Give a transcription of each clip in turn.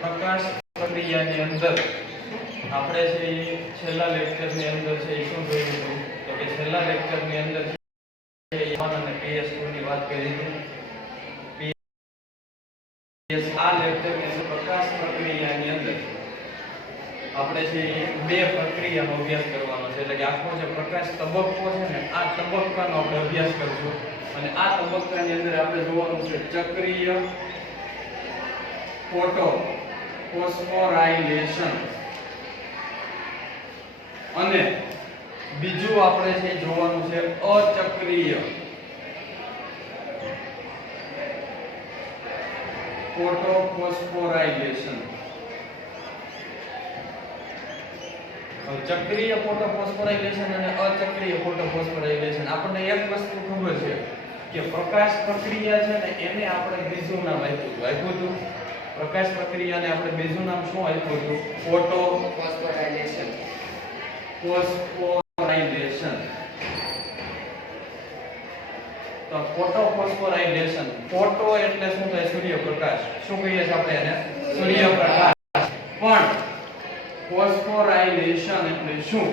પ્રકાશ પ્રક્રિયાની અંદર આપણે જે છેલ્લા લેક્ચરની અંદર છે એ શું જોયું હતું તો કે છેલ્લા લેક્ચરની અંદર છે E1 અને PS2 ની વાત કરી હતી. આ લેક્ચરની અંદર પ્રકાશ પ્રક્રિયાની અંદર આપણે જે બે પ્રક્રિયાનો અભ્યાસ કરવાનો છે એટલે કે આખો જે પ્રકાશ તબક્કો છે ને આ તબક્કાનો આપણે અભ્યાસ કરશું અને આ તબક્કાની અંદર આપણે જોવાનું છે ચક્રીય ફોટો ફોસ્ફોરાયલેશન અને બીજું આપણે જે જોવાનું છે અચક્રીય ફોટો ફોસ્ફોરાયલેશન. ચક્રીય ફોટો ફોસ્ફોરાયલેશન અને અચક્રીય ફોટો ફોસ્ફોરાયલેશન આપણને એક વસ્તુ ખબર છે કે પ્રકાશ પ્રક્રિયા છે ને એને આપણે બીજું નામ આપ્યું હતું. પ્રકાશ પ્રક્રિયાને આપણે બીજું નામ શું આપ્યું હતું? Photo phosphorylation. ફોસ્ફોરાયલેશન. તો ફોટો ફોસ્ફોરાયલેશન, ફોટો એટલે શું થાય? સૂર્યપ્રકાશ. શું કહીએ છીએ આપણે એને? સૂર્યપ્રકાશ. પણ ફોસ્ફોરાયલેશન એટલે શું?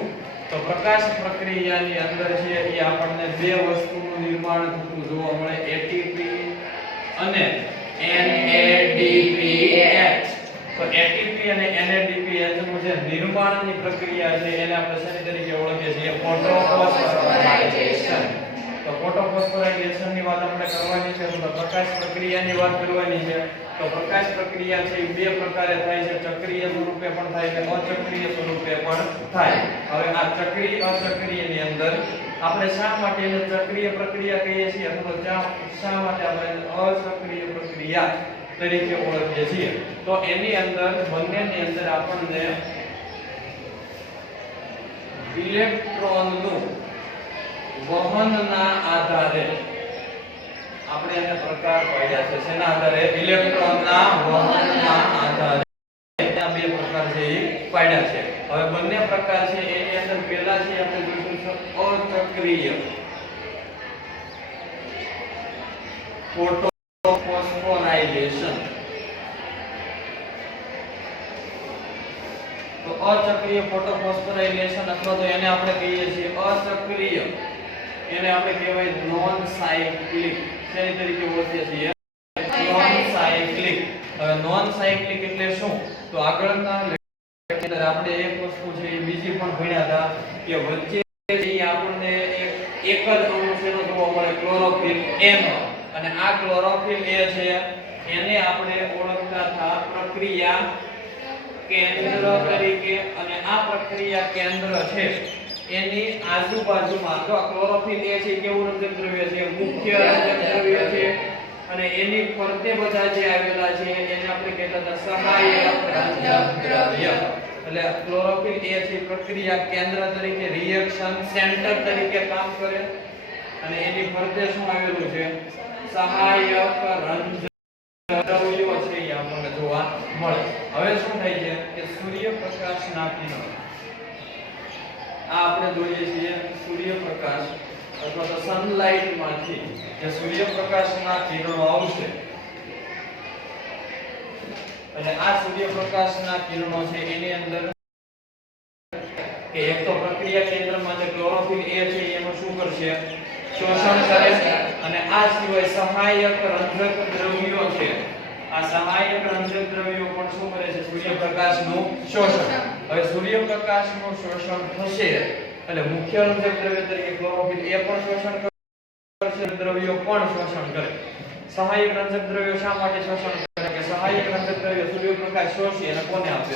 તો પ્રકાશ પ્રક્રિયાની અંદર છે એ આપણને બે વસ્તુનું નિર્માણ થતું જોવા મળે, એટીપી અને NADPH. તો એટીપી અને NADPH નું જે નિર્માણની પ્રક્રિયા છે એને આપણે શેની તરીકે ઓળખીએ છીએ? ફોટોફોસ્ફોરાયલેશન. તો ફોટોફોસ્ફોરાયલેશન ની વાત આપણે કરવાની છે તો પ્રકાશ પ્રક્રિયાની વાત કરવાની છે. તો પ્રકાશ પ્રક્રિયા છે એ બે પ્રકારે થાય છે, ચક્રીય સ્વરૂપે પણ થાય છે, અચક્રીય સ્વરૂપે પણ થાય. હવે આ ચક્રીય અચક્રીયની અંદર આપણે શા માટે એને ચક્રીય પ્રક્રિયા કહીએ છીએ અથવા શા માટે આપણે અચક્રીય પ્રક્રિયા તરીકે ઓળખીએ છીએ? તો એની અંદર બંનેની અંદર આપણને ઇલેક્ટ્રોનનું વહનના આધારે આપણે એને પ્રકાર પાડ્યા છે. શેના આધારે? ઇલેક્ટ્રોનના વહનના આધારે આ બે પ્રકાર છે એ પાડ્યા છે. હવે બંને પ્રકાર છે એની અંદર પહેલા છે આપણે જોઈશું છે અચક્રીય ફોટો ફોસ્ફોરાયલેશન. તો અચક્રીય ફોટો ફોસ્ફોરાયલેશન અથવા તો એને આપણે કહીએ છીએ અસક્રિય, એને આપણે કહેવાય નોન સાયક્લિક. શેની તરીકે ઓળખીએ છીએ? Non cyclic. હવે નોન સાયક્લિક એટલે શું? તો આગળના લેક્ચર આપણે એક વસ્તુ છે એ બીજી પણ ભણ્યા હતા કે વચ્ચે આપણને એક જ અણુ શેનો જોવા મળે? Chlorophyll N. અને આ ક્લોરોફિલ A છે એને આપણે ઓળખતા હતા પ્રક્રિયા કેન્દ્ર તરીકે. અને આ પ્રક્રિયા કેન્દ્ર છે એની આજુબાજુમાં જો ક્લોરોફિલ A છે કેવું રંજક દ્રવ્ય છે? મુખ્ય રંજક દ્રવ્ય છે. અને એની ફરતે બધા જે આવેલા છે એને આપણે કહેતા હતા સહાયક રંજક દ્રવ્ય. એટલે ક્લોરોફિલ A છે પ્રક્રિયા કેન્દ્ર તરીકે, રિએક્શન સેન્ટર તરીકે કામ કરે અને એની ફરતે શું આવેલું છે? સહાયક રંજક દ્રવ્યો છે એ આપણને જોવા મળે. હવે શું થાય છે કે સૂર્યપ્રકાશના કિરણો આ આપણે જોઈએ છીએ સૂર્યપ્રકાશ અથવા તો સનલાઇટ માંથી જે સૂર્યપ્રકાશના કિરણો આવશે અને આ સૂર્યપ્રકાશના કિરણો છે એની અંદર કે એક તો પ્રક્રિયા કેન્દ્રમાં જે ક્લોરોફિલ A છે એનું શું કરશે? શોષણ કરે. અને આ સિવાય સહાયક રંજક દ્રવ્યો છે, આ સહાયક રંજક દ્રવ્યો પણ શું કરે છે? સૂર્યપ્રકાશનું શોષણ. હવે સૂર્યપ્રકાશનું શોષણ થશે એટલે મુખ્ય રંજક દ્રવ્ય તરીકે ક્લોરોફિલ A પણ શોષણ કરશે, દ્રવ્યો પણ શોષણ કરે. સહાયક રંજક દ્રવ્યો શા માટે શોષણ કરે? કે સહાયક રંજક દ્રવ્ય સૂર્યપ્રકાશ શોષી અને કોને આપે?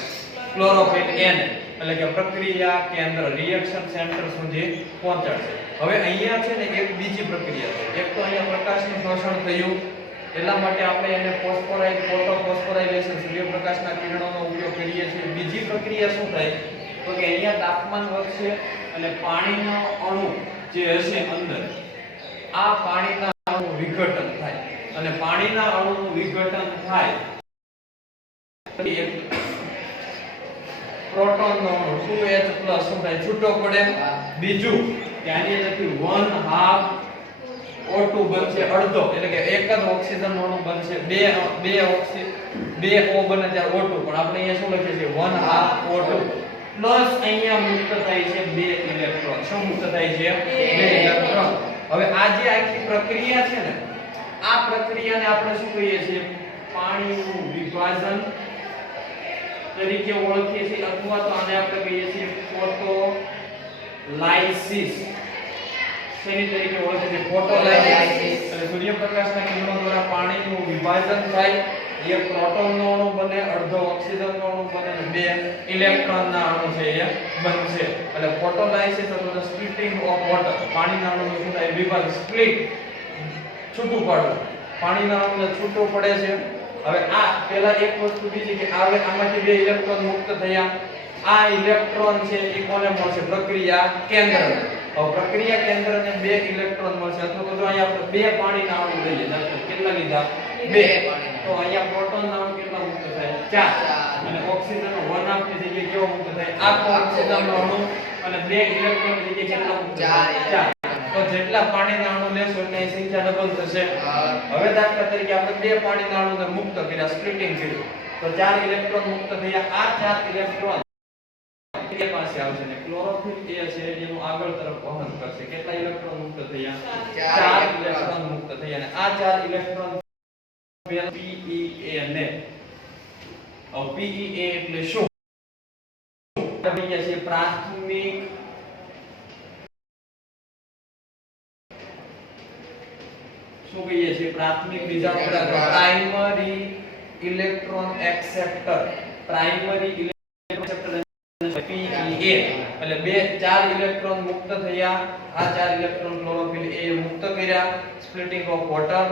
Chlorophyll N. એટલે કે પ્રક્રિયા કેન્દ્ર રિએક્શન સેન્ટર સુધી પહોંચાડશે. હવે અહીંયા છે ને એક બીજી પ્રક્રિયા છે. એક તો અહીંયા પ્રકાશનું શોષણ થયું એટલા માટે આપણે એને ફોટો ફોસ્ફોરાયલેશન સૂર્યપ્રકાશના કિરણોનો ઉપયોગ કરીએ છીએ. બીજી પ્રક્રિયા શું થાય તો કે અહીંયા તાપમાન વધશે અને પાણીનો અણુ જે હશે અંદર આ પાણીના અણુ વિઘટન થાય અને પાણીના અણુનું વિઘટન થાય પ્રોટોનનો અણુ શું H+ શું થાય? છૂટો પડે. બીજું કે આની અંદરથી 1/2 O2 બનશે અડધો, એટલે કે એક જ ઓક્સિજન અણુ બનશે, બે O બને ત્યારે O2, પણ આપણે અહીંયા શું લખીએ છીએ 1/2 O2 પ્લસ અહીંયા મુક્ત થાય છે 2 ઇલેક્ટ્રોન. શું મુક્ત થાય છે? 2 ઇલેક્ટ્રોન. હવે આ જે આખી પ્રક્રિયા છે ને, આ પ્રક્રિયાને આપણે શું કહીએ છીએ? પાણીનું વિભાજન તરીકે ઓળખીએ છીએ, અથવા તો આને આપણે કહીએ છીએ ફોટોલાઇસિસ. શેની તરીકે ઓળખીએ છીએ? ફોટોલાઇસિસ. એટલે સૂર્યપ્રકાશના કિરણો દ્વારા પાણીનું વિભાજન થાય, એક પ્રોટોનનો અણુ બને, અડધો ઓક્સિજનનો અણુ બને અને બે ઇલેક્ટ્રોનના અણુ છે એ બનશે. એટલે ફોટોલાઇસિસ અથવા સ્પ્લિટિંગ ઓફ વોટર, પાણીના અણુનું શું થાય? વિભાજન, સ્પ્લિટ, છૂટું પાડવું. પાણીના અણુને છૂટું પડે છે. હવે આ પહેલા એક વસ્તુ બીજી કે હવે આમાંથી બે ઇલેક્ટ્રોન મુક્ત થયા. આ ઇલેક્ટ્રોન છે એ કોને મળશે? પ્રક્રિયા કેન્દ્રને. હવે પ્રક્રિયા કેન્દ્રને બે ઇલેક્ટ્રોન મળશે, અથવા તો જો અહીંયા આપણે બે પાણીના અણુ લઈએ, કેટલા લીધા? બે. તો અહીંયા પ્રોટોનના અણુ કેટલા મુક્ત થાય? 4. અને ઓક્સિજનનો 1/2 ની જગ્યાએ કેવો મુક્ત થાય? આ ઓક્સિજનનો અણુ અને બે ઇલેક્ટ્રોન ની જગ્યાએ કેટલા મુક્ત થાય? 4. તો જેટલા પાણીના અણુ લેશો એટલે એની સંખ્યા ડબલ થશે. હવે દાખલા તરીકે આપણે બે પાણીના અણુને મુક્ત કર્યા, સ્પ્લિટિંગ કર્યું, તો 4 ઇલેક્ટ્રોન મુક્ત થયા. આ 4 ઇલેક્ટ્રોન એ પાસે આવશે ને ક્લોરોફિલ એ છે એનું આગળ તરફ વહન કરશે. કેટલા ઇલેક્ટ્રોન મુક્ત થયા? 4 ઇલેક્ટ્રોન મુક્ત થયા. અને આ 4 ઇલેક્ટ્રોન PEA ને, PEA એટલે શું? છે પ્રાથમિક શું કહીએ છીએ? પ્રાથમિક બીજાણુગ્રાહક, primary electron acceptor. Primary electron acceptor PEA એટલે બે 4 ઇલેક્ટ્રોન મુક્ત થયા. આ 4 ઇલેક્ટ્રોન ક્લોરોફિલ એ મુક્ત કર્યા, સ્પ્લિટિંગ ઓફ વોટર,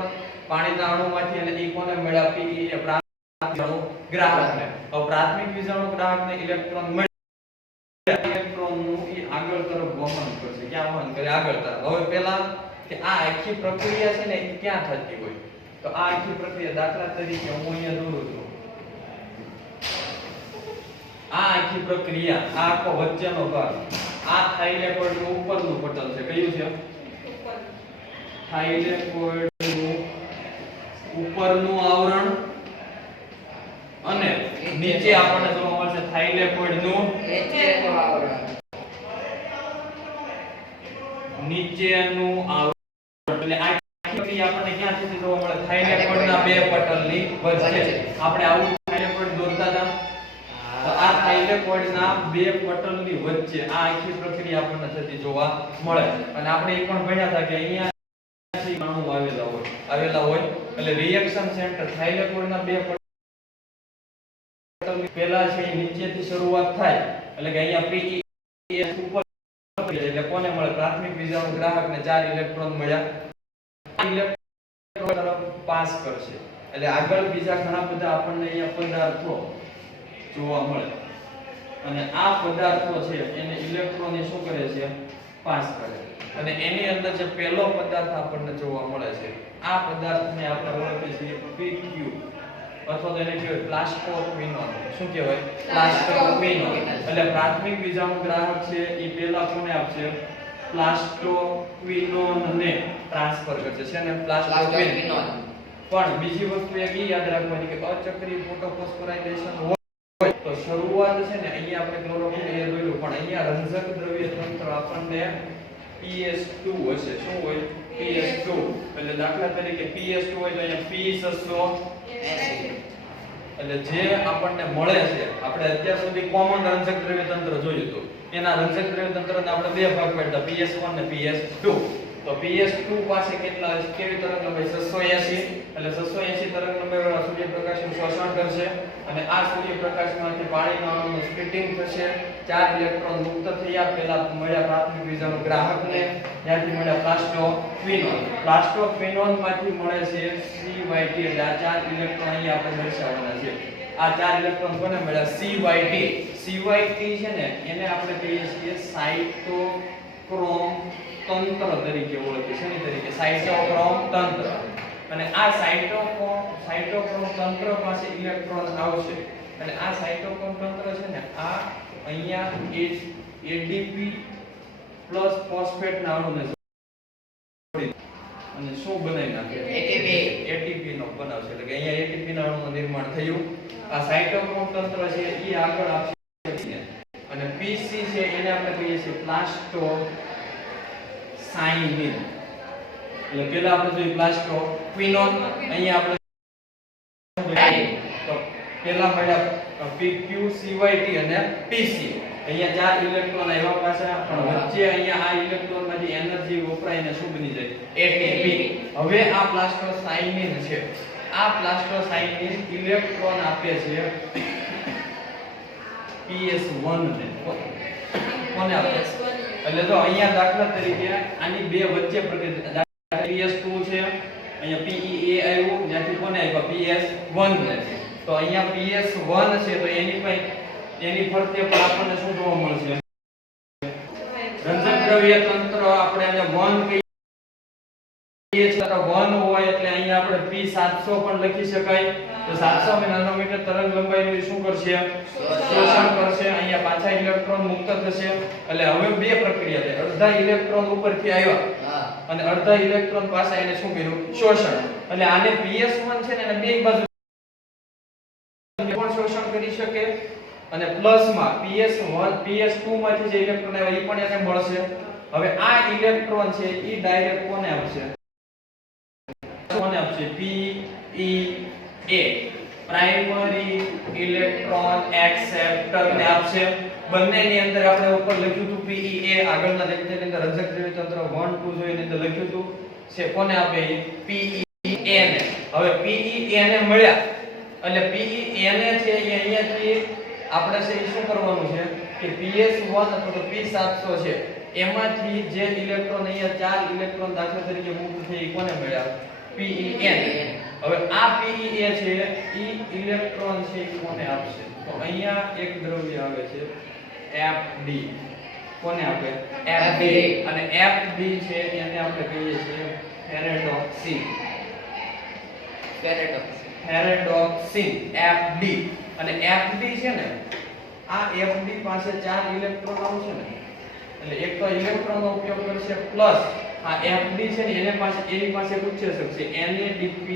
પાણીના અણુમાંથી, અને ઈ કોને મળ્યા? PEA, પ્રાથમિક બીજાણુગ્રાહકને. હવે પ્રાથમિક બીજાણુગ્રાહકને ઇલેક્ટ્રોન મળ્યા, ઇલેક્ટ્રોનનું ઈ આગળ તરફ વહન કરશે. ક્યાં વહન કરે? આગળ તરફ. હવે પહેલા કે આ આખી પ્રક્રિયા છે ને એ ક્યાં થતી હોય? તો આ આખી પ્રક્રિયા દાખલા તરીકે હું અહીંયા દોરું છું. આ આખી પ્રક્રિયા, આ આખો વચ્ચેનો ભાગ, આ થાઇલેકોઇડનું ઉપરનું પટલ છે. કયું છે? થાઇલેકોઇડનું ઉપરનું આવરણ, અને નીચે આપણને જોવા મળશે થાઇલેકોઇડનું નીચેનું આવરણ. એટલે આ પ્રક્રિયા આપણને ક્યાંથી જોવા મળે? થાઇલેકોઇડના બે પટલની વચ્ચે. આપણે આવું થાઇલેકોઇડ દોરતા હતા, તો આ થાઇલેકોઇડના બે પટલની વચ્ચે આ આખી પ્રક્રિયા આપણને થતી જોવા મળે. અને આપણે એ પણ ભણ્યા હતા કે અહીંયાથી અણુ આવેલા હોય એટલે રિએક્શન સેન્ટર થાઇલેકોઇડના બે પટલની પહેલા છે એ નીચેથી શરૂઆત થાય, એટલે કે અહીંયા PEA ઉપર એટલે કોને મળે? પ્રાથમિક બીજાણુગ્રાહકને 4 ઇલેક્ટ્રોન મળ્યા. ઇલેક્ટ્રોન તરફ પાસ કરશે, એટલે આગળ બીજા ઘણા બધા આપણને અહીંયા પદાર્થો જોવા મળે, અને આ પદાર્થો છે એને ઇલેક્ટ્રોન શું કરે છે? પાસ કરે. અને એની અંદર જે પહેલો પદાર્થ આપણને જોવા મળે છે, આ પદાર્થને આપણે ઓળખીએ છીએ PQ, અથવા તો એને કહેવાય પ્લાસ્ટોક્વિનોન. શું કહેવાય? પ્લાસ્ટોક્વિનોન. એટલે પ્રાથમિક બીજાણુગ્રાહક છે એ પહેલા કોને આપશે? પ્લાસ્ટોક્વિનોનને ટ્રાન્સફર કરશે. છે ને પ્લાસ્ટોક્વિનોન. પણ બીજી વસ્તુ એક યાદ રાખવાની કે અચક્રીય ફોટોફોસ્ફોરાઇલેશન હોય તો શરૂઆત છે ને અહીંયા આપણે ક્લોરોફિલ એ દોર્યું, પણ અહીંયા રંજક દ્રવ્ય તંત્ર આપણને PS2 હશે. શું હોય? PS2. એટલે દાખલા તરીકે PS2 હોય તો અહીંયા P680. એટલે જે આપણને મળે છે, આપણે અત્યાર સુધી કોમન રંજક દ્રવ્ય તંત્ર જોયું હતું, એના રંજક દ્રવ્ય તંત્રને આપણે બે ભાગ પાડતા, PS1 અને PS2. તો PS2 પાસે કેટલા હશે? કેવી તરંગલંબાઈ? 680. એટલે 680 તરંગલંબાઈ વાળા સૂર્યપ્રકાશનું શોષણ કરશે, અને આ સૂર્યપ્રકાશમાંથી પાણીના અણુનું સ્પ્લિટિંગ થશે. 4 ઇલેક્ટ્રોન મુક્ત થયા. પહેલા મળ્યા પ્રાથમિક બીજાણુગ્રાહકને, ત્યાંથી મળ્યા પ્લાસ્ટોક્વિનોન. પ્લાસ્ટોક્વિનોનમાંથી મળે છે CYT. એટલે આ 4 ઇલેક્ટ્રોન અહીંયા આપણે દર્શાવવાના છે. આ 4 ઇલેક્ટ્રોન કોને મળ્યા? CYT. CYT છે ને એને આપણે કહીએ છીએ સાઇટોક્રોમ તંત્ર તરીકે ઓળખીએ. શેની તરીકે? સાઇટોક્રોમ તંત્ર. અને આ સાઇટોક્રોમ તંત્ર પાસે ઇલેક્ટ્રોન આવશે, અને આ સાઇટોક્રોમ તંત્ર છે ને આ અહીંયા ADP પ્લસ ફોસ્ફેટ ના અણુને જોડી, અને શું બનાવી નાખે એટીપી નો બનાવશે એટલે કે અહીંયા એટીપી ના અણુનું નિર્માણ થયું આ સાયટોક્રોમ તંત્ર છે એ આગળ આપશે અને પીસી છે એને આપણે કહીએ છીએ પ્લાસ્ટોસાઇનિન એટલે પેલા આપણે જોઈએ પ્લાસ્ટોક્વિનોન અહીંયા આપણે તો પેલા મળ્યા PQCYT અને PC અહીંયા ચાર ઇલેક્ટ્રોન આવ્યા પાછા પણ વચ્ચે અહીંયા આ ઇલેક્ટ્રોન માંથી એનર્જી વપરાઈને શું બની જાય ATP હવે આ પ્લાસ્ટોસાઇનિન છે આ પ્લાસ્ટોસાઇનિન ઇલેક્ટ્રોન આપે છે PS1 ને કોને આપે એટલે જો અહીંયા દાખલા તરીકે આની બે વચ્ચે પ્રક્રિયા PS2 છે અહીંયા PEA આવ્યું જ્યાંથી કોને આપ્યા PS1 ને તો અહીંયા PS1 છે તો એની ફરતે પણ આપણને શું જોવા મળશે રંજક દ્રવ્ય તંત્ર આપણે આને 1 કહીએ છીએ તો 1 હોય એટલે અહીંયા આપણે P700 પણ લખી શકાય તો 700 નેનોમીટર તરંગ લંબાઈનું શું કરશે શોષણ કરશે અહીંયા પાછા ઇલેક્ટ્રોન મુક્ત થશે એટલે હવે બે પ્રક્રિયા થાય અડધા ઇલેક્ટ્રોન ઉપરથી આવ્યા અને અડધા ઇલેક્ટ્રોન પાછા એને શું કર્યું શોષણ એટલે આને PS1 છે ને એને બે બાજુ પણ શોષણ કરી શકે અને પ્લસમાં PS2 માંથી જે ઇલેક્ટ્રોન આવ્યા એ પણ એને મળશે હવે આ ઇલેક્ટ્રોન છે એ ડાયરેક્ટ કોને આપશે PEA પ્રાઇમરી ઇલેક્ટ્રોન એક્સેપ્ટર ને આપશે બંનેની અંદર આપણે ઉપર લખ્યું હતું PEA આગળના લેક્ચરની અંદર રંજક દ્રવ્ય તંત્ર 1 2 જોઈને અંદર લખ્યું હતું છે કોને આપે PEA ને હવે PEA ને મળ્યા એટલે PEA ને છે એ અહીંયાથી આપણે છે શું કરવાનું છે કે PS1 અથવા તો P700 છે એમાંથી જે ઇલેક્ટ્રોન અહીંયા ચાર ઇલેક્ટ્રોન દાખલા તરીકે મુક્ત થઈ કોને મળ્યા PEA હવે આ PEA છે ઈ ઇલેક્ટ્રોન છે એ કોને આપશે તો અહીંયા એક દ્રવ્ય આવે છે FD કોને આપે FD અને FD છે એને આપણે કહીએ છીએ ફેરેડોક્સિન FD અને FD છે ને આ FD પાસે ચાર ઇલેક્ટ્રોન આવશે ને એટલે એક તો ઇલેક્ટ્રોનનો ઉપયોગ કરશે પ્લસ આ FD છે ને એની પાસે ઉત્સેચક છે NADP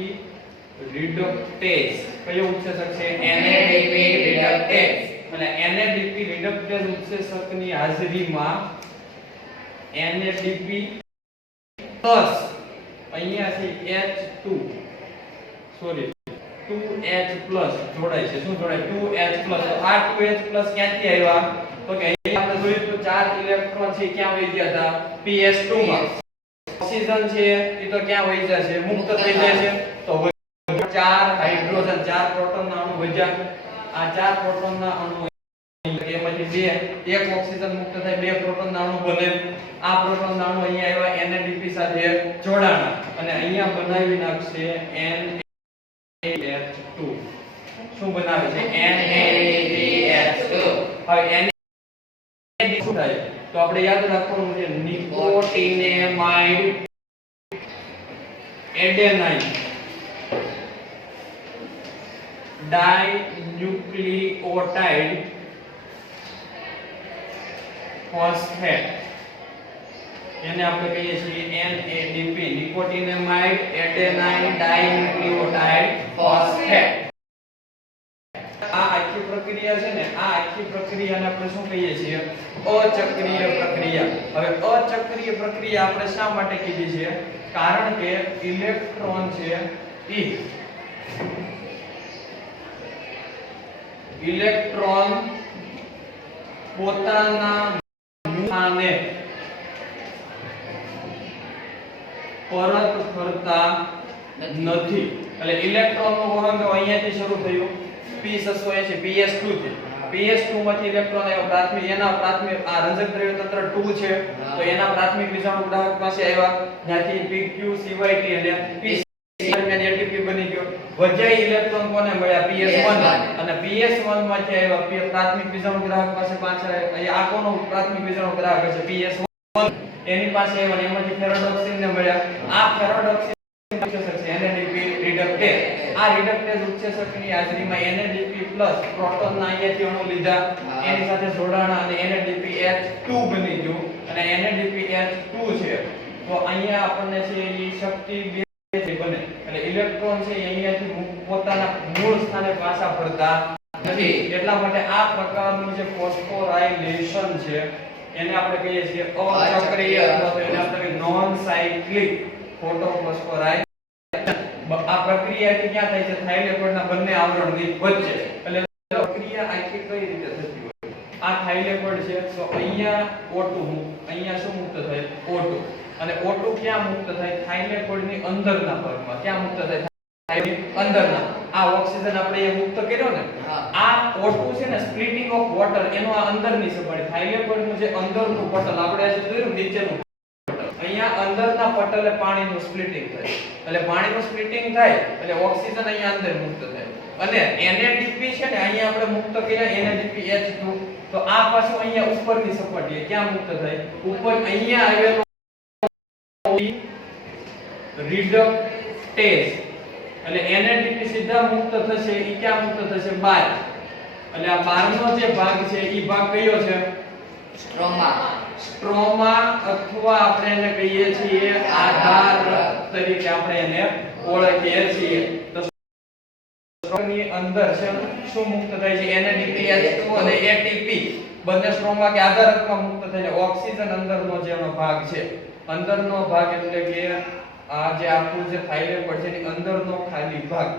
રિડક્ટેઝ કયો ઉત્સેચક છે NADP રિડક્ટેઝ અને NADP રિડક્ટેઝ ઉત્સેચકની હાજરીમાં NADP પ્લસ અહીંયાથી H2 સોરી 2H પ્લસ જોડાય છે શું જોડાય 2H પ્લસ તો આ 2H પ્લસ ક્યાંથી આવ્યા તો કે અહીંયા આપણે જોયું તો ચાર ઇલેક્ટ્રોન છે ક્યાં વહી ગયા હતા PS2 માં ઓક્સિજન છે એ તો ક્યાં વહી જાય છે મુક્ત થઈ જાય છે તો ચાર હાઇડ્રોજન ચાર પ્રોટોનના અણુ વધ્યા આ ચાર પ્રોટોનના અણુ એમાંથી બે એક ઓક્સિજન મુક્ત થાય બે પ્રોટોનના અણુ બને આ પ્રોટોનના અણુ અહીંયા આવ્યા NADP સાથે જોડાણા અને અહીંયા બનાવી નાખશે NaH2 શું બનાવે છે NaDH2 હવે NaD શું થાય તો આપણે યાદ રાખવાનું છે નિકોટિનેમાઇડ એડેનાઇન ડાઇન્યુક્લિઓટાઇડ ફોસ્ફેટ એને આપણે કહીએ છીએ NADP નિકોટિનેમાઇડ એડેનાઇન ડાઇન્યુક્લિઓટાઇડ ફોસ્ફેટ આ આખી પ્રક્રિયા છે ને આ આખી પ્રક્રિયાને આપણે શું કહીએ છીએ અચક્રીય પ્રક્રિયા હવે અચક્રીય પ્રક્રિયા આપણે શા માટે કીધી છે કારણ કે ઇલેક્ટ્રોન છે ઇલેક્ટ્રોન પોતાના મૂળાને પરત ફરતા નથી એટલે ઇલેક્ટ્રોનનું વહન તો અહીંયાથી શરૂ થયું P680 PS2 થી PS2 માંથી ઇલેક્ટ્રોન આવ્યો પ્રાથમિક એના પ્રાથમિક આ રંજક દ્રવ્ય તંત્ર 2 છે તો એના પ્રાથમિક વિષાણુ ગ્રાહક પાસે આવ્યા ત્યાંથી PQCYT અને PC દરમિયાન ATP બની ગયો વધ્યા ઇલેક્ટ્રોન કોને મળ્યા PS1 અને PS1 માંથી આવ્યા પ્રાથમિક વિષાણુ ગ્રાહક પાસે પાછા આ કોનો પ્રાથમિક વિષાણુ ગ્રાહક છે PS1 એની પાસે આવ્યા એમાંથી ફેરેડોક્સિન ને મળ્યા આ ફેરેડોક્સિન ઉત્સેચક છે NADP રિડક્ટેઝ આ રિડક્ટેઝ ઉત્સેચકની હાજરીમાં NADP પ્રોટોનના અહીંયાથી અણુ લીધા એની સાથે જોડાણા અને NADPH2 બની ગયું અને NADPH2 છે તો અહીંયા આપણને છે એ શક્તિ બે છે બને એટલે ઇલેક્ટ્રોન છે એ અહીંયાથી પોતાના મૂળ સ્થાને પાછા ફરતા નથી એટલા માટે આ પ્રકારનું જે ફોસ્ફોરાયલેશન છે એને આપણે કહીએ છીએ અચક્રીય અથવા તો એને આપણે નોન સાયક્લિક ફોટોફોસ્ફોરાયલેશન આ પ્રક્રિયા ક્યાં થાય છે થાઇલેકોઇડના બંને આવરણની વચ્ચે એટલે પ્રક્રિયા આખી કઈ રીતે થતી હોય આ થાઇલેકોઇડ છે તો અહીંયા O2 અહીંયા શું મુક્ત થાય O2 અને O2 ક્યાં મુક્ત થાય થાઇલેકોઇડની અંદરના ભાગમાં ક્યાં મુક્ત થાય અંદરના આ ઓક્સિજન આપણે એ મુક્ત કર્યો ને આ O2 છે ને સ્પ્લિટિંગ ઓફ વોટર એનો આ અંદરની સપાટી થાઇલેકોઇડનું જે અંદરનું પટલ આપણે આજે જોયું નીચેનું અહીંયા અંદરના પટલે પાણીનું સ્પ્લિટિંગ થાય એટલે પાણીનું સ્પ્લિટિંગ થાય એટલે ઓક્સિજન અહીંયા અંદર મુક્ત થાય અને NADP છે ને અહીંયા આપણે મુક્ત કર્યા NADP H2 તો આ પાછું અહીંયા ઉપરની સપાટીએ ક્યાં મુક્ત થાય ઉપર અહીંયા આવેલો રિડક્ટેઝ એટલે NADP સીધા મુક્ત થશે ઈ ક્યાં મુક્ત થશે બહાર એટલે આ બહારનો જે ભાગ છે ઈ ભાગ કયો છે સ્ટ્રોમા અથવા આપણે એને કહીએ છીએ આધાર તરીકે આપણે એને ઓળખીએ છીએ તો સ્ટ્રોમાની અંદર છે શું મુક્ત થાય છે NADP H2 અને ATP બંને સ્ટ્રોમા કે આધારકમાં મુક્ત થઈને ઓક્સિજન અંદરનો જેનો ભાગ છે અંદરનો ભાગ એટલે કે આ જે આખું જે થાઇલેકોઇડ છે એની અંદરનો ખાલી ભાગ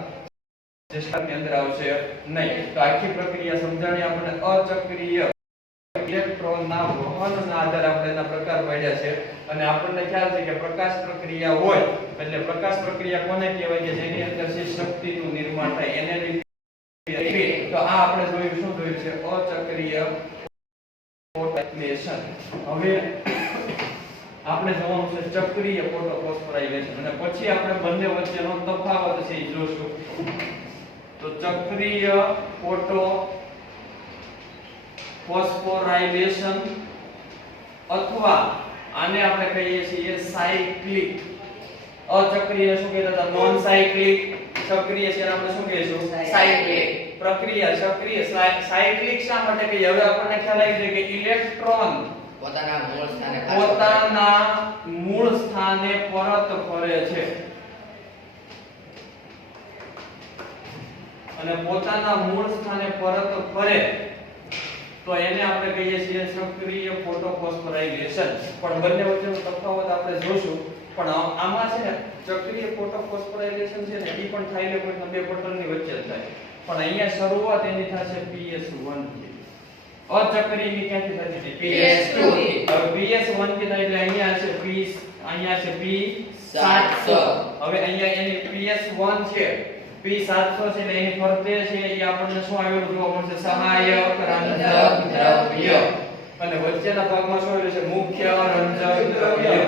જે સ્ટ્રક્ચરની અંદર આવશે નહીં તો આખી પ્રક્રિયા સમજાણી આપણે અચક્રીય ઇલેક્ટ્રોનના વહનના આધારે આપણે એના પ્રકાર પાડ્યા છે અને આપણને ખ્યાલ છે કે પ્રકાશ પ્રક્રિયા હોય એટલે પ્રકાશ પ્રક્રિયા કોને કહેવાય કે જેની અંદર છે શક્તિનું નિર્માણ થાય એને તો આ આપણે જોયું શું જોયું છે અચક્રીય ફોટોફોસ્ફોરાયલેશન હવે આપણે જોવાનું છે ચક્રીય ફોટોફોસ્ફોરાયલેશન અને પછી આપણે બંને વચ્ચેનો તફાવત છે એ જોશું તો ચક્રીય ફોસ્ફોરાયલેશન અથવા આને આપણે કહીએ છીએ સાયક્લિક અચક્રીય શું કહેતા હતા નોન સાયક્લિક ચક્રીય છે આપણે શું કહીશું સાયક્લિક પ્રક્રિયા ચક્રીય સાયક્લિક શા માટે કહીએ હવે આપણને ખ્યાલ આવી જાય કે ઇલેક્ટ્રોન પોતાના મૂળ સ્થાને પરત ફરે છે અને પોતાના મૂળ સ્થાને પરત ફરે તો એને આપણે કહીએ છીએ સક્રિય ફોટોફોસ્ફોરાયલેશન પણ બંને વચ્ચેનો તફાવત આપણે જોશું પણ આમાં છે ને ચક્રીય ફોટોફોસ્ફોરાયલેશન છે ને એ પણ થાઇલેકોઇડના બે પટલની વચ્ચે જ થાય પણ અહીંયા શરૂઆત એની થશે PS1 થી અચક્રીયની ક્યાંથી થતી હતી PS2 થી હવે PS1 થી થાય એટલે અહીંયા છે અહીંયા છે P700 હવે અહીંયા એની PS1 છે P700 છે એટલે એની ફરતે છે એ આપણને શું આવેલું જોવા મળશે સહાયક રંજક દ્રવ્ય અને વચ્ચેના ભાગમાં શું આવેલું છે મુખ્ય રંજક દ્રવ્ય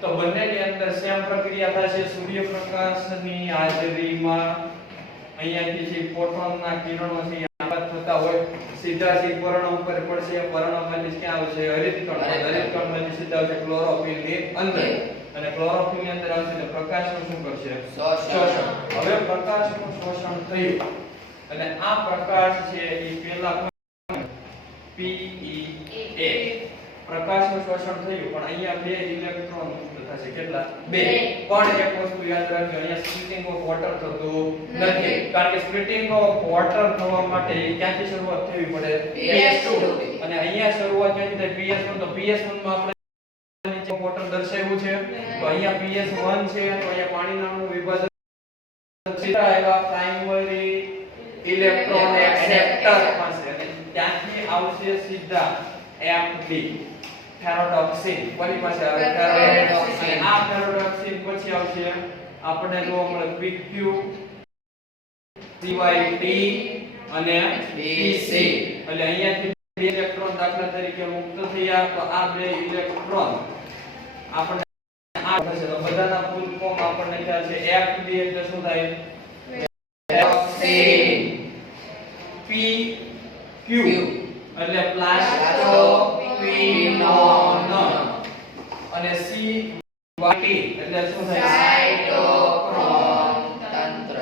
તો બંનેની અંદર સેમ પ્રક્રિયા થશે સૂર્યપ્રકાશની હાજરીમાં અહીંયાથી જે ફોટોનના કિરણો છે આઘાત થતા હોય સીધા પર્ણ ઉપર પડશે પર્ણમાંથી ક્યાં આવશે હરિતકણમાંથી સીધા આવશે ક્લોરોફિલની અંદર અને ક્લોરોફિલની અંદર આવશે એટલે પ્રકાશનું શું કરશે શોષણ હવે પ્રકાશનું શોષણ થયું અને આ પ્રકાશ છે એ પહેલા PEA પ્રકાશનું શોષણ થયું પણ અહીંયા બે ઇલેક્ટ્રોન મુક્ત થશે કેટલા બે પણ એક વસ્તુ યાદ રાખજો અહીંયા સ્પ્લિટિંગ ઓફ વોટર થતું નથી કારણ કે સ્પ્લિટિંગ ઓફ વોટર થવા માટે ક્યાંથી શરૂઆત થવી પડે PS2 અને અહીંયા શરૂઆત ક્યાંથી થાય PS1 તો PS1 માં આપણે નીચે વોટર દર્શાવ્યું છે તો અહીંયા PS1 છે તો અહીંયા પાણીના અણુ વિભાજન સીધા આવ્યા પ્રાઇમરી ઇલેક્ટ્રોન એક્સેપ્ટર પાસે અને ત્યાંથી આવશે સીધા FD ફેરોડોક્સિન કોની પાસે આવે ફેરોડોક્સિન આ ફેરોડોક્સિન પછી આવશે આપણે જોવા મળે PQ CYT અને BC એટલે અહીંયાથી બે ઇલેક્ટ્રોન દાખલા તરીકે મુક્ત થયા તો આ બે ઇલેક્ટ્રોન આપણે આ થશે તો બધાના ફૂલ ફોર્મ આપણને ખ્યાલ છે FD એટલે શું થાય ઓક્સિન PQ એટલે પ્લાસ્ટોક્વિનોન અને CYT એટલે શું થાય સાઇટોક્રોમ તંત્ર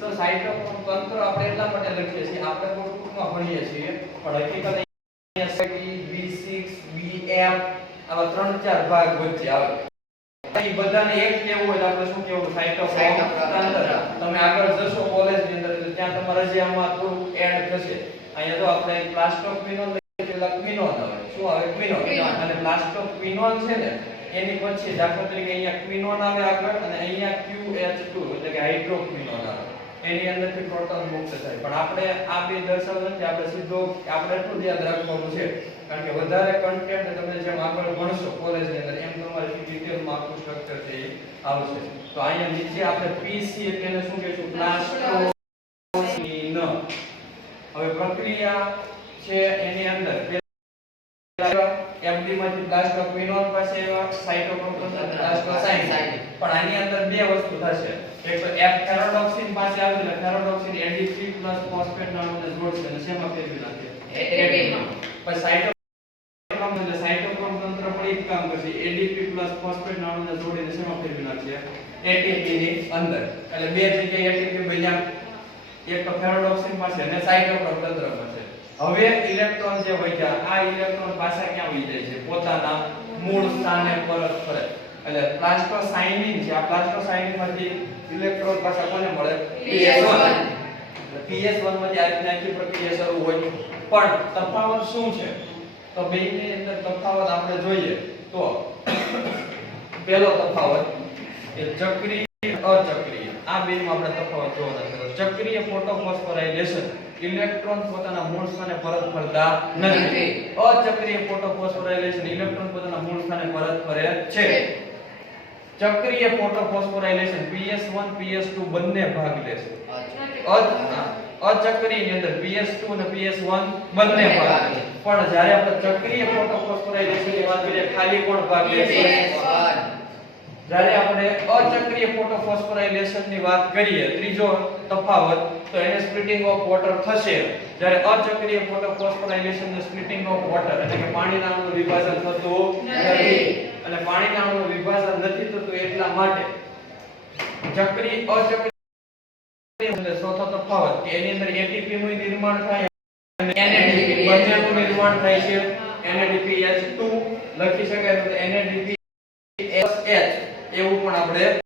સો સાઇટોક્રોમ તંત્ર આપણે એટલા માટે લખીએ છીએ આપણે થોડું ટૂંકમાં ભણીએ છીએ પણ હકીકત અહીંયા B6 BF આવા 3-4 ભાગ વચ્ચે આવે ઈ બધાને એક કેવું હોય તો આપણે શું કેવું સાયટોક્રોમ તંત્ર. તમે આગળ જશો કોલેજની અંદર તો ત્યાં તમારે જે આમાં થોડું એડ થશે. અહીંયા તો આપણે પ્લાસ્ટોક્વિનોન લઈએ પેલા ક્વિનોન આવે. શું આવે? ક્વિનોન. અને પ્લાસ્ટોક્વિનોન છે ને એની પછી દાખલા તરીકે અહીંયા ક્વિનોન આવે આગળ અને અહીંયા QH2 એટલે કે હાઇડ્રોક્વિનોન આવે. એની અંદરથી પ્રોટોન મુક્ત થાય. પણ આપણે આ બે દર્શાવવું નથી. આપણે સીધો આપણે એટલું યાદ રાખવાનું છે કારણ કે વધારે કન્ટેન્ટ તમે જેમ આગળ ભણશો કોલેજની અંદર એમ તમારે ડિટેલમાં આખું સ્ટ્રક્ચર છે એ આવશે. તો અહીંયા નીચે આપણે PC એટલે એને શું કહેશું? પ્લાસ્ટોક્વિન. હવે પ્રક્રિયા છે એની અંદર FD માંથી પ્લાસ્ટોક્વિનોન પાસે સાઇટોક્રોમ તંત્ર પ્લાસ્ટોસાઇન. પણ આની અંદર બે વસ્તુ થશે. એક તો F થેરોડોક્સિન પાસે આવે એટલે થેરોડોક્સિન ADP પ્લસ ફોસ્ફેટ નામોને જોડશે અને શેમાં ફેરવી નાખે? ATP માં. પછી સાઇટોક્રોમ એટલે સાઇટોક્રોમ તંત્ર પણ એક કામ કરશે. ADP પ્લસ ફોસ્ફેટ નામોને જોડીને શેમાં ફેરવી નાખશે? ATP ની અંદર. એટલે બે જગ્યાએ ATP બન્યા. એક તો થેરોડોક્સિન પાસે અને સાઇટોક્રોમ તંત્ર પાસે. હવે ઇલેક્ટ્રોન જે વધ્યા આ ઇલેક્ટ્રોન પાછા ક્યાં વહી જાય છે? પોતાના મૂળ સ્થાને પરત ફરે. એટલે પ્લાસ્ટોસાઇનિન છે. આ પ્લાસ્ટોસાઇનિન માંથી ઇલેક્ટ્રોન પાછા કોને મળે? PS1. PS1 માંથી આ રીતની આખી પ્રક્રિયા શરૂ હોય. પણ તફાવત શું છે? તો બેની અંદર તફાવત આપણે જોઈએ તો પહેલો તફાવત એ ચક્રીય અચક્રીય. આ બેમાં આપણે તફાવત જોવાના છે. ચક્રીય ફોટોફોસ્ફોરાઇલેશન ઇલેક્ટ્રોન પોતાના મૂળ સ્થાને પરત ફરતા નથી. અચક્રીય ફોટોફોસ્ફોરાઇલેશન ઇલેક્ટ્રોન પોતાના મૂળ સ્થાને પરત ફરે છે. ચક્રીય ફોટોફોસ્ફોરાઇલેશન PS1 PS2 બંને ભાગ લેશે. અચક્રીય ની અંદર PS2 અને PS1 બંને ભાગ લે. પણ જ્યારે આપણે ચક્રીય ફોટોફોસ્ફોરાઇલેશન ની વાત કરીએ ખાલી કોણ ભાગ લેશે? જ્યારે આપણે અચક્રીય ફોટોફોસ્ફોરાઇલેશન ની વાત કરીએ ત્રીજો તફાવત તો એને સ્પ્લિટિંગ ઓફ વોટર થશે. જ્યારે અચક્રીય ફોટોફોસ્ફોરાઇલેશન ને સ્પ્લિટિંગ ઓફ વોટર એટલે કે પાણીના અણુનું વિભાજન થતું નથી. અને પાણીના અણુનું વિભાજન નથી થતું એટલા માટે ચક્રીય અચક્રીય એટલે ચોથો તફાવત કે એની અંદર ATP નું નિર્માણ થાય અને NADP બંનેનું નિર્માણ થાય છે. NADPH2 લખી શકાય તો NADPH એવું પણ આપણે